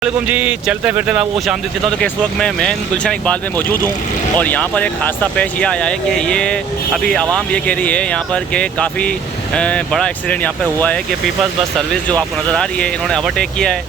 वालेकुम जी, चलते फिरते मैं वो शाम देता हूँ। तो इस वक्त मैं मेन गुलशन इकबाल में मौजूद हूँ और यहाँ पर एक हादसा पेश ये आया है कि ये अभी आवाम ये कह रही है यहाँ पर कि काफ़ी बड़ा एक्सीडेंट यहाँ पर हुआ है कि पीपल्स बस सर्विस जो आपको नज़र आ रही है इन्होंने ओवरटेक किया है।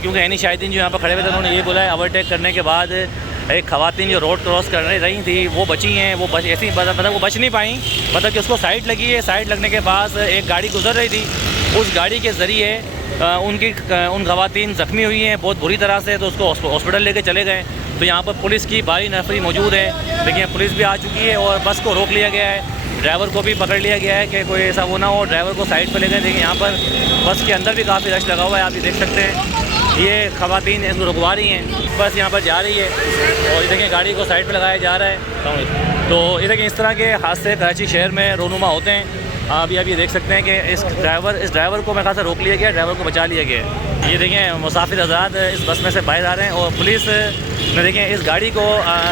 क्योंकि एनी शाहिदीन जो यहाँ पर खड़े हुए थे उन्होंने ये बोला है ओवरटेक करने के बाद एक ख़वातीन जो रोड क्रॉस कर रही थी वो बची हैं, वो बच ऐसी मतलब वो बच नहीं पाई, मतलब कि उसको साइड लगी है। साइड लगने के पास एक गाड़ी गुजर रही थी, उस गाड़ी के ज़रिए उन ख़वातीन ज़ख्मी हुई हैं बहुत बुरी तरह से, तो उसको हॉस्पिटल लेके चले गए। तो यहाँ पर पुलिस की भारी नफरी मौजूद है, देखिए पुलिस भी आ चुकी है और बस को रोक लिया गया है। ड्राइवर को भी पकड़ लिया गया है कि कोई ऐसा वो ना हो, ड्राइवर को साइड पर ले गए। देखिए यहाँ पर बस के अंदर भी काफ़ी रश लगा हुआ है, आप ये देख सकते हैं। ये ख़वातीन इसको रुकवा रही हैं, बस यहाँ पर जा रही है और ये देखें गाड़ी को साइड पर लगाया जा रहा है। तो ये देखें इस तरह के हादसे कराची शहर में रोनुमा होते हैं। अभी आप ये देख सकते हैं कि इस ड्राइवर को मेरे ख्याल से रोक लिया गया, ड्राइवर को बचा लिया गया। ये देखें मुसाफिर आज़ाद इस बस में से बाहर आ रहे हैं और पुलिस ने देखें इस गाड़ी को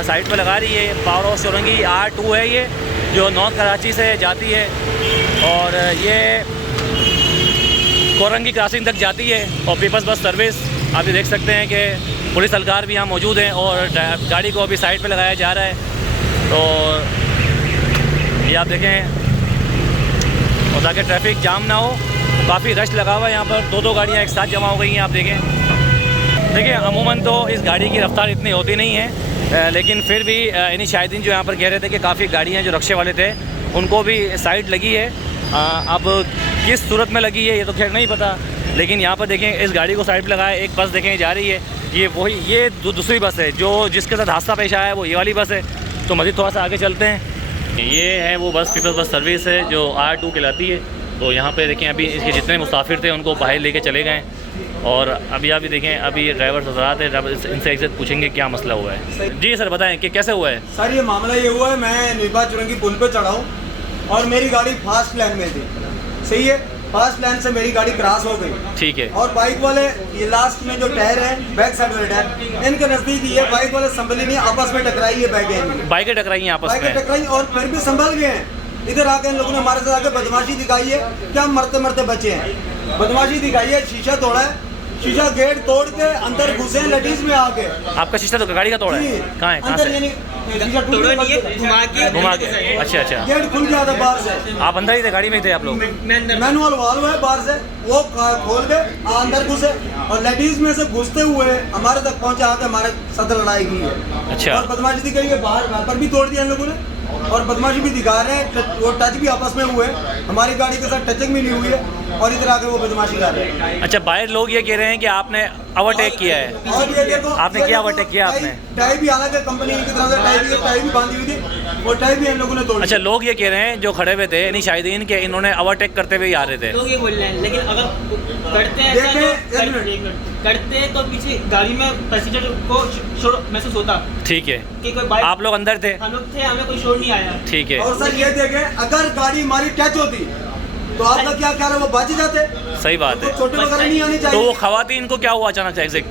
साइड पर लगा रही है। पावर हाउस चौरंगी R2 है ये, जो नॉर्थ कराची से जाती है और ये कोरंगी क्रॉसिंग तक जाती है। और पीपल्स बस सर्विस आप ये देख सकते हैं कि पुलिस एहलकार भी यहाँ मौजूद हैं और गाड़ी को अभी साइड पर लगाया जा रहा है। तो ये आप देखें और ताकि ट्रैफिक जाम ना हो, काफ़ी रश लगा हुआ है यहाँ पर। दो गाड़ियाँ एक साथ जमा हो गई हैं, आप देखिए अमूमन तो इस गाड़ी की रफ्तार इतनी होती नहीं है, लेकिन फिर भी यानी शाहिदीन जो यहाँ पर कह रहे थे कि काफ़ी गाड़ियाँ जो रक्शे वाले थे उनको भी साइड लगी है। अब किस सूरत में लगी है ये तो खैर नहीं पता, लेकिन यहाँ पर देखें इस गाड़ी को साइड पर लगाया। एक बस देखें जा रही है, ये दूसरी बस है जो जिसके साथ हादसा पेश आया है, वो ये वाली बस है। तो मज़ीद थोड़ा सा आगे चलते हैं। ये है वो बस पीपल्स बस सर्विस है जो R2 कहलाती है। तो यहाँ पे देखें अभी इसके जितने मुसाफिर थे उनको बाहर लेके चले गए और अभी आप देखें अभी ये ड्राइवर हज़रात है, इनसे एक पूछेंगे क्या मसला हुआ है। जी सर बताएं कि कैसे हुआ है। सर ये मामला ये हुआ है, मैं निर्भा चुरंगी पुल पे चढ़ा हूँ और मेरी गाड़ी फास्ट लाइन में थी, सही है, फास्ट लाइन से मेरी गाड़ी क्रॉस हो गई, ठीक है। और बाइक वाले ये लास्ट में जो टायर है बैक साइड वाले टायर इनके नजदीक ये बाइक वाले संभली नहीं, आपस में टकराई है, बाइकें टकराई हैं आपस में, टकराई और फिर भी संभल गए हैं। इधर आके इन लोगों ने हमारे साथ आके बदमाशी दिखाई है, क्या मरते मरते बचे हैं। बदमाशी दिखाई है, शीशा तोड़ा है, शीशा गेट तोड़ के अंदर घुसे लेडीज में आके। आपका शीशा तो गाड़ी का तोड़ा है, कहाँ है, कहाँ से? घुमा के। अच्छा गेट खुल गया था बाहर से, आप अंदर ही थे, गाड़ी में ही थे आप लोग? मैनुअल वाल्व है बाहर से, वो खोल के अंदर घुसे और लेडीज में से घुसते हुए हमारे तक पहुंचे, आके हमारे साथ लड़ाई की है। अच्छा। और बदमाशी दिखाई है, बाहर पर भी तोड़ दिया इन लोगों ने और बदमाशी भी दिखा रहे हैं, वो टच भी आपस में हुए, हमारी गाड़ी के साथ टचिंग भी नहीं हुई है और इधर आके वो बदमाशी कर रहे हैं। अच्छा, बाहर लोग ये कह रहे हैं कि आपने ओवरटेक किया है और ये देखो आपने क्या ओवरटेक किया आपने? टाई भी, हालांकि कंपनी की तरफ से टाई भी बांधी हुई थी और टाई भी इन लोगों ने तोड़ी। अच्छा, लोग ये कह रहे हैं जो खड़े हुए थे यानी शाहिदीन के, इन्होंने ओवरटेक करते हुए आ रहे थे, लोग ये बोल रहे हैं। लेकिन अगर करते तो पीछे गाड़ी में पैसेंजर को शोर महसूस होता, ठीक है, कि कोई बाइक, आप लोग अंदर थे? हम लोग थे, हमें कोई शोर नहीं आया, ठीक है। और सर ये देखें, अगर गाड़ी हमारी टच होती तो आपका क्या ख्याल है, वो बच जाते? सही बात है, चोटें वगैरह नहीं आनी चाहिए। तो वो ख़वातीन को क्या हुआ अचानक से,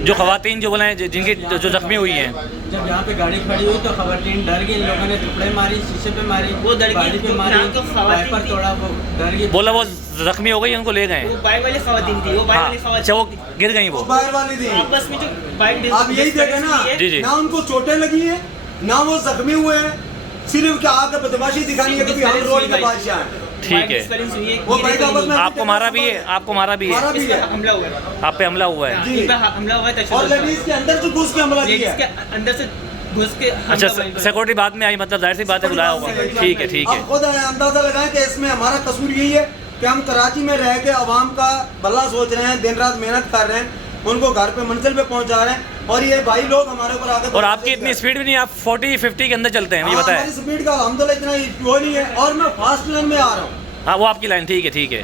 जो ख़वातीन जो बोले जिनकी जो जख्मी हुई हैं? जब यहाँ पे गाड़ी खड़ी हुई तो ख़वातीन डर गई, इन लोगों ने थप्पड़े मारी, शीशे पे मारी, वो गाड़ी पे मारी, वाइपर तोड़ा, वो डर गई, बोला वो जख्मी हो गई, उनको ले गए। वो बाइक वाली ख़वातीन थी, वो बाइक वाली ख़वातीन। अच्छा, वो गिर गई, वो बाइक वाली थी। बस में जो बाइक, आप यही देखें ना, जी, ना उनको चोटें लगी हैं ना वो जख्मी हुए हैं, सिर्फ क्या आकर बदमाशी दिखानी है कि हम रोड के बादशाह हैं, ठीक है। वो बाइक आपस में आपको मारा भी है, आपको मारा भी है, हमला हुआ है, आप पे हमला हुआ है जी, हमला हुआ है और लेडीज के अंदर से घुस के हमला किया, अंदर से घुस के। अच्छा, सिक्योरिटी बाद में आई, मतलब जाहिर सी बात है बुलाया होगा, ठीक है, ठीक है। आप खुद अंदाजा लगाएं कि इसमें हमारा कसूर यही है कि हम कराची में रह के अवाम का भला सोच रहे हैं, दिन रात मेहनत कर रहे हैं, उनको घर पे मंजिल पे पहुंचा रहे हैं और ये भाई लोग हमारे ऊपर आगे। और आपकी इतनी स्पीड भी नहीं, आप 40-50 के अंदर चलते हैं, मुझे बताया। हमारी स्पीड का अल्हम्दुलिल्लाह इतना वो नहीं है और मैं फास्ट लाइन में आ रहा हूँ। हाँ, वो आपकी लाइन, ठीक है, ठीक है।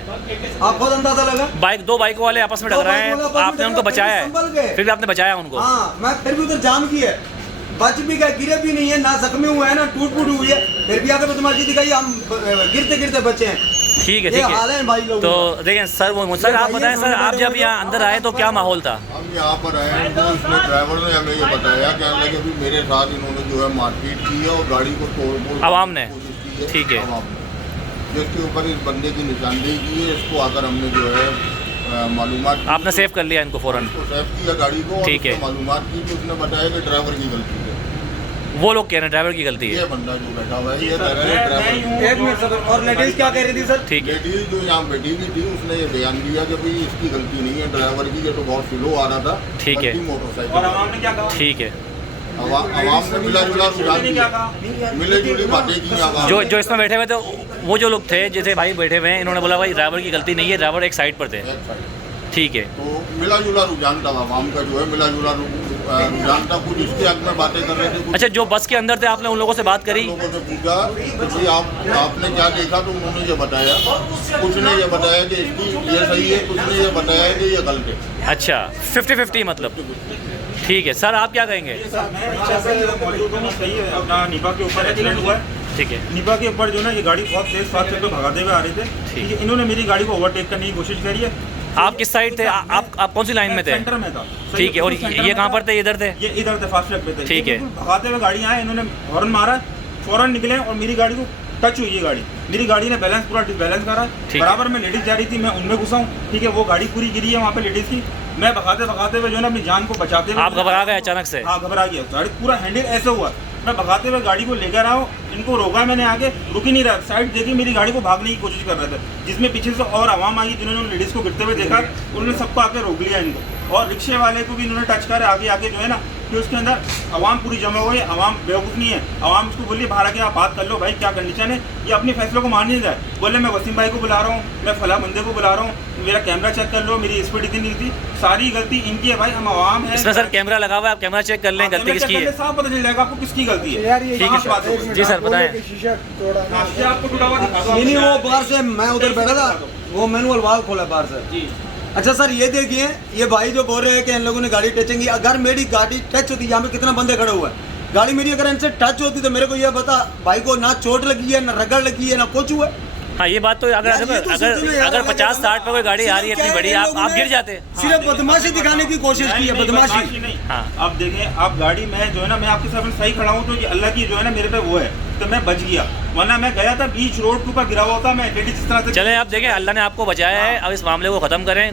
आप खुद अंदाजा लगा, दो बाइक वाले आपस में टकराए हैं, आपने उनको बचाया है, फिर भी आपने बचाया उनको। हाँ, मैं फिर भी उधर जाम की है, बच भी गए, गिरे भी नहीं है, ना जख्मी हुए हैं ना टूट फूट हुई है, फिर भी आगे बदमाशी दिखाई, हम गिरते गिरते बचे हैं, ठीक है, ठीक है भाई लोग। तो देखें सर, वो मुझसे आप बताएं सर, आप जब यहाँ अंदर आए तो क्या माहौल था? हम यहाँ पर आए तो इसमें ड्राइवर ने हमें ये बताया कि अभी मेरे साथ इन्होंने जो है मारपीट की है और गाड़ी को तोड़ आवाम ने, ठीक है, जिसके ऊपर इस बंदे की निशानदेही की है, इसको आकर हमने जो है मालूमात आपने सेव कर लिया इनको फ़ौरन? उसको सेव किया गाड़ी को, और ठीक है। उसने मालूमात की तो उसने बताया कि ड्राइवर की गलती है। वो लोग कह रहे हैं ड्राइवर की गलती ये है। बंदा जो बैठा हुआ है ये कह रहा है ड्राइवर की। एक मिनट सर, और लेडीज क्या कह रही थी सर? ठीक है। लेडीज जो यहाँ बैठी हुई थी उसने ये बयान दिया कि भाई इसकी गलती नहीं है ड्राइवर की, ये तो बहुत स्लो आ रहा था। ठीक है। गलती मोटरसाइकिल। और आवाम ने क्या कहा? ठीक है। आवाम ने मिला जुला रुझान ने क्या कहा? दिया, मिले जुली बातें की आवाम जो ने। जो इसमें बैठे हुए थे वो जो लोग थे जैसे भाई बैठे हुए हैं, इन्होंने बोला भाई ड्राइवर की गलती नहीं है, ड्राइवर एक साइड पर थे। ठीक है। तो मिला जुला रुझान था आवाम का, जो है मिला जुला रुझान था। कुछ इसके हक में बातें कर रहे थे, कुछ अच्छा, जो बस के अंदर थे आपने उन लोगों से बात करी? लोगों से पूछा कि भाई आपने क्या देखा, तो उन्होंने ये बताया। कुछ ने ये बताया कि इसकी ये सही है, कुछ ने ये बताया कि ये गलत है। अच्छा, 50-50 मतलब। ठीक है सर, आप क्या कहेंगे? मौजूद हूँ, सही है। अपना निपा के ऊपर एक्सीडेंट हुआ है। ठीक है। निपा के ऊपर जो ना ये गाड़ी बहुत तेज फास्ट चल के भगाते हुए आ रहे थे। ठीक है, इन्होंने मेरी गाड़ी को ओवरटेक करने की कोशिश करी है। आप किस साइड थे? आप कौन सी लाइन में थे? सेंटर में था। ठीक है। और ये कहाँ पर थे? इधर थे? ये इधर थे, फास्ट ट्रैक पे थे। ठीक है। बिल्कुल भगाते हुए गाड़ी आए, इन्होंने हॉर्न मारा, फौरन निकले और मेरी गाड़ी को टच हुई। ये गाड़ी मेरी गाड़ी ने बैलेंस पूरा डिसबैलेंस करा। ठीक है। बराबर में लेडीज जा रही थी, मैं उनमें घुसा हूँ। ठीक है, वो गाड़ी पूरी गिरी है वहाँ पे लेडीज की। मैं भगाते हुए जो है ना अपनी जान को बचाते हुए, आप घबरा गए अचानक से? हाँ, घबरा गया। गाड़ी पूरा हैंडल ऐसे हुआ, मैं भगाते हुए गाड़ी को लेकर आओ, इनको रोका मैंने, आगे रुक ही नहीं रहा। साइड देखी, मेरी गाड़ी को भागने की कोशिश कर रहे थे, जिसमें पीछे से और आवाम आई जिन्होंने लेडीज़ को गिरते हुए देखा। उन्होंने सबको आके रोक लिया इनको, और रिक्शे वाले को भी इन्होंने टच कर आगे जो है ना, कि उसके अंदर आवाम पूरी जमा हुई है। आवाम बेवकूफ़ नहीं है, आवाम उसको बोलिए बाहर आके आप बात कर लो, भाई क्या कंडीशन है। ये अपने फैसलों को मान नहीं रहा है। बोले मैं वसीम भाई को बुला रहा हूँ, मैं फला बंदे को बुला रहा हूँ, मेरा कैमरा चेक कर लो, मेरी स्पीड इतनी नहीं थी। सारी गलती इनकी है भाई, हम आवाम है। इसमें सर कैमरा लगा हुआ है, आप कैमरा चेक कर लें, गलती किसकी है। साफ पता चल जाएगा आपको किसकी गलती है। ठीक है सर। जी सर, बताएं। आपको टूटा हुआ दिखा दो। नहीं, वो बाहर से मैं उधर बैठा था, वो मैनुअल वाल खोला बाहर से जी। अच्छा सर, ये देखिए, ये भाई जो बोल रहे हैं कि इन लोगों ने गाड़ी टचिंग की, अगर मेरी गाड़ी टच होती, यहाँ पे कितना बंदे खड़े हुए हैं, गाड़ी मेरी अगर इनसे टच होती तो मेरे को ये बता, भाई को ना चोट लगी है, ना रगड़ लगी है, ना कुछ हुआ है। हाँ, ये बात तो अगर यार, ये तो सोचो ना यार, अगर 50-60 पे कोई गाड़ी आ रही है इतनी बड़ी, आप गिर जाते। सिर्फ बदमाशी दिखाने की कोशिश की है, बदमाशी। नहीं। हाँ। अब देखें, आप गाड़ी में जो है ना, मैं आपके सामने सही खड़ा हूँ, तो ये अल्लाह की जो है ना मेरे पे वो है, तो मैं बच गया, वरना मैं गया था बीच रोड के ऊपर गिरा हुआ था। मैं लेडीज इस तरह से चले, आप देखें अल्लाह ने आपको बचाया है। अब इस मामले को ख़त्म करें।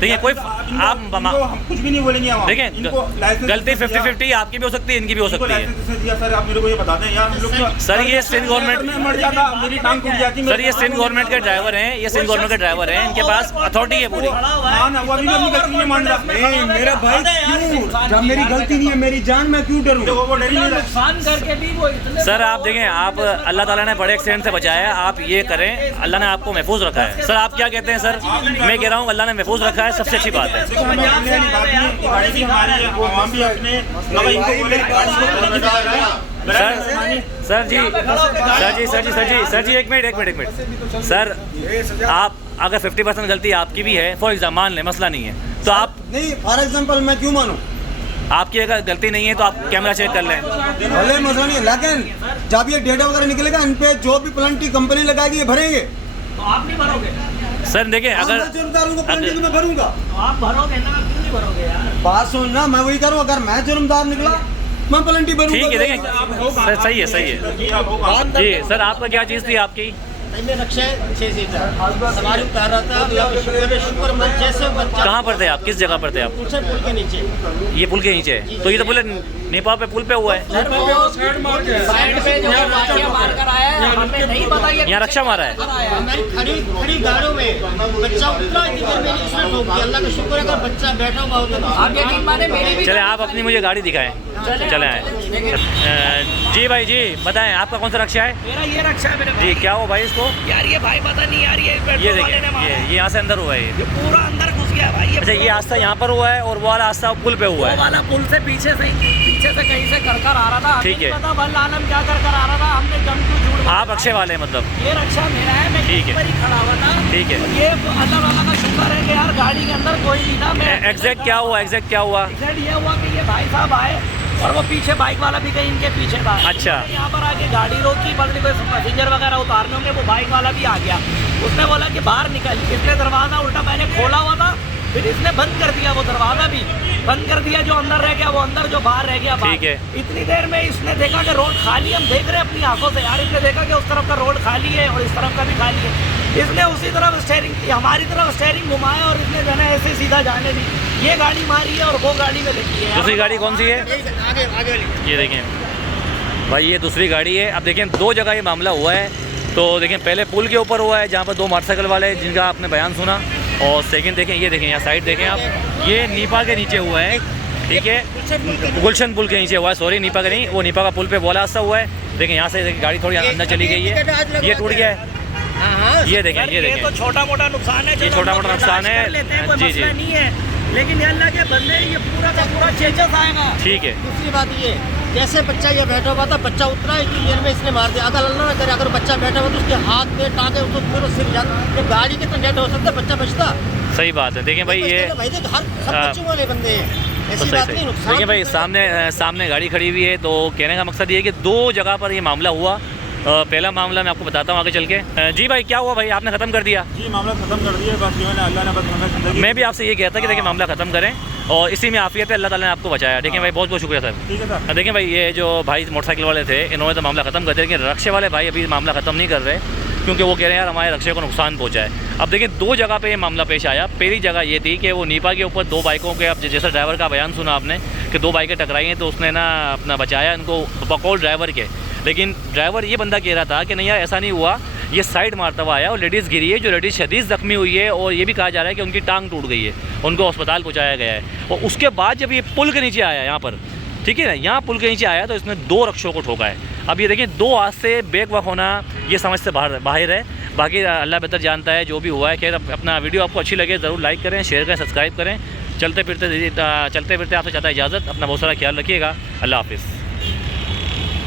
देखिए कोई आप हम कुछ भी नहीं बोलेंगे। देखें, गलती 50-50 आपकी भी हो सकती है, इनकी भी हो सकती है। दिया सर, आप मेरे को ये बता दें यार, हम लोग सर ये सिंध गवर्नमेंट, मर जाता, मेरी टांग टूट जाती। सर ये सिंध गवर्नमेंट के ड्राइवर हैं, ये सिंध गवर्नमेंट के ड्राइवर हैं, इनके पास अथॉरिटी है पूरी। हाँ ना, वो अभी भी अपनी गलती नहीं मान रहा। नहीं मेरा भाई, क्यों, जब मेरी गलती नहीं है, मेरी जान, मैं क्यों डरूं? वो डर ही नहीं रहा। नुकसान करके भी वो इतने सर आप देखें, आप अल्लाह ताला ने बड़े एक्सीडेंट से बचाया है, आप ये करें, अल्लाह ने आपको महफूज रखा है। सर आप क्या कहते हैं? सर मैं कह रहा हूँ अल्लाह ने महफूज रखा है, सबसे अच्छी बात है। देखो, हमें अपने वाली बात नहीं है, गाड़ी भी हमारी है, आवाम भी अपने, मगर इनको बोले गाड़ी को सर जी एक मिनट सर, आप अगर 50% गलती आपकी भी है, फॉर एग्जाम्पल मान लें, मसला नहीं है, तो आप नहीं, फॉर एग्जाम्पल मैं क्यों मानूं? आपकी अगर गलती नहीं है तो आप कैमरा चेक कर लें। भले मसला नहीं है, लेकिन जब ये डेटा वगैरह निकलेगा, इन पे जो भी प्लांटी कंपनी लगाएगी ये भरेंगे। तो आप नहीं भरोगे? सर देखिए, अगर मैं जुर्मदार हूं, प्लांटी तो मैं भरूंगा। आप भरोगे ना, क्यों नहीं भरोगे यार? बात सुनना, मैं वही करूँ, अगर मैं जुर्मदार निकला मैं प्लांटी भरूंगा। ठीक है, देखें सर, सही है जी। सर आपका क्या चीज़ थी आपकी? मैं रक्षा 6 सीटर सवारी उतार रहा था, अल्लाह का शुक्र है, शुक्र मन जैसे बच्चा। कहाँ पर थे आप? किस जगह पर थे आप? पुल के नीचे। ये पुल के नीचे है, तो ये तो पुल नेपाल पे पुल पे हुआ है। साइड पे जो वाकिया मार कर आया है, हमें नहीं पता ये यहाँ रक्षा मारा है। हमारी खड़ी गाड़ियों में बच्चा उतरा, इतनी देर में इसने ठोक दिया। अल्लाह का शुक्र है, अगर बच्चा बैठा हुआ होता। आप यकीन माने, मेरी भी चले आप अपनी मुझे गाड़ी दिखाएं, चले आए। जी भाई जी बताएं, आपका कौन सा रक्षा है? मेरा ये रक्षा है मेरे जी, क्या हो भाई इसको? यार ये भाई पता नहीं यार, ये ये पेट्रोल वाले देखिए, ने मारा। ये यहाँ से अंदर हुआ है ये पूरा अंदर घुस गया भाई। अच्छा, ये हादसा यहाँ पर हुआ है और वो वाला हादसा पुल पे हुआ वो है। वाला पुल से पीछे से कहीं से कर आ रहा था। हमें ठीक है। नहीं पता वल्लाह आलम क्या कर आ रहा था, हमने जम क्यों झूठ बोला। आप रक्षे वाले हैं मतलब? ये रक्षा मेरा है, मैं ठीक है। ऊपर ही खड़ा हुआ था। ठीक है। ये अल्लाह वाला का शुक्र है कि यार गाड़ी के अंदर कोई नहीं था। मैं एग्जैक्ट क्या हुआ? एग्जैक्ट क्या हुआ? एग्जैक्ट ये हुआ कि ये भाई साहब आए और वो पीछे बाइक वाला भी कहीं इनके पीछे था। अच्छा। यहाँ पर आके गाड़ी रोकी, बदली कोई पैसेंजर वगैरह उतारने होंगे, वो बाइक वाला भी आ गया। उसने बोला कि बाहर निकल, इसलिए दरवाजा उल्टा मैंने खोला हुआ था, फिर इसने बंद कर दिया वो दरवाजा भी। बंद कर दिया, जो अंदर रह गया वो अंदर, जो बाहर रह गया बाहर। ठीक है। इतनी देर में इसने देखा कि रोड खाली, हम देख रहे हैं अपनी आंखों से यार, इसने देखा कि उस तरफ का रोड खाली है और इस तरफ का भी खाली है, इसने उसी तरफ स्टेयरिंग, हमारी तरफ स्टेयरिंग घुमाया और इसने जो है ऐसे सीधा जाने दी, ये गाड़ी मारी है और वो गाड़ी में देखी है। दूसरी गाड़ी कौन सी है? आगे आगे वाली। ये देखें भाई, ये दूसरी गाड़ी है। अब देखें दो जगह ये मामला हुआ है। तो देखें पहले पुल के ऊपर हुआ है जहाँ पर दो मोटरसाइकिल वाले जिनका आपने बयान सुना, और सेकंड देखें, ये देखें यहाँ साइड देखें आप, ये नीपा के नीचे हुआ है, ठीक है, गुलशन पुल के नीचे हुआ है, सॉरी नीपा का नहीं, वो नीपा का पुल पे बोला हादसा हुआ है। देखें यहाँ से देखें गाड़ी थोड़ी अंदर चली गई है, ये टूट गया है, ये देखें, ये ये तो देखें, छोटा मोटा नुकसान है, ये छोटा मोटा नुकसान है। जी जी नहीं है, लेकिन ये अल्लाह के बंदे, ये पूरा का पूरा चेंजेस आएगा। ठीक है। दूसरी बात ये, जैसे बच्चा ये बैठा हुआ था, बच्चा उतरा, इतनी देर में इसने मार दिया। अगर अल्लाह ना करे, अगर बच्चा बैठा हुआ तो उसके हाथ में टांगे, उसको पूरा सिर जाता, तो गाड़ी के तो डेड हो सकता, बच्चा बचता। सही बात है। देखें भाई ये भाई देख, हर सब बच्चों वाले बंदे हैं, तो ऐसी सही बात सही नहीं। नुकसान देखिए भाई, सामने गाड़ी खड़ी हुई है, तो कहने का मकसद ये है कि दो जगह पर ये मामला हुआ। पहला मामला मैं आपको बताता हूँ आगे चल के। जी भाई क्या हुआ भाई, आपने ख़त्म कर दिया? जी मामला ख़त्म कर दिया, बस जो है ना अल्लाह ने बस हमें ज़िंदगी। मैं भी आपसे ये कहता कि देखिए मामला ख़त्म करें, और इसी में आफियत है, अल्लाह ताला ने आपको बचाया। देखिए भाई, बहुत बहुत शुक्रिया सर। ठीक है सर। देखिए भाई, ये जो भाई मोटरसाइकिल वाले थे, इन्होंने तो मामला ख़त्म कर दिया, लेकिन रक्शे वाले भाई अभी मामला ख़त्म नहीं कर रहे, क्योंकि वो कह रहे हैं यार हमारे रक्शे को नुकसान पहुँचा है। अब देखिए दो जगह पे ये मामला पेश आया। पहली जगह ये थी कि वो नीपा के ऊपर दो बाइकों के, अब जैसा ड्राइवर का बयान सुना आपने कि दो बाइकें टकराई हैं, तो उसने ना अपना बचाया इनको बकौल ड्राइवर के, लेकिन ड्राइवर ये बंदा कह रहा था कि नहीं यार ऐसा नहीं हुआ, ये साइड मारता हुआ आया और लेडीज़ गिरी है, जो लेडीज़ शदीद ज़ख्मी हुई है, और ये भी कहा जा रहा है कि उनकी टांग टूट गई है, उनको अस्पताल पहुँचाया गया है। और उसके बाद जब ये पुल के नीचे आया यहाँ पर, ठीक है ना, यहाँ पुल के नीचे आया तो इसने दो रक्षों को ठोका है। अब ये देखिए दो हाथ से बेक वक होना ये समझ से बाहर है। बाकी अल्लाह बेहतर जानता है जो भी हुआ है। खैर अपना वीडियो आपको अच्छी लगे ज़रूर लाइक करें, शेयर करें, सब्सक्राइब करें। चलते फिरते आपसे चाहता है इजाज़त। अपना बहुत सारा ख्याल रखिएगा। अल्लाह हाफिज़।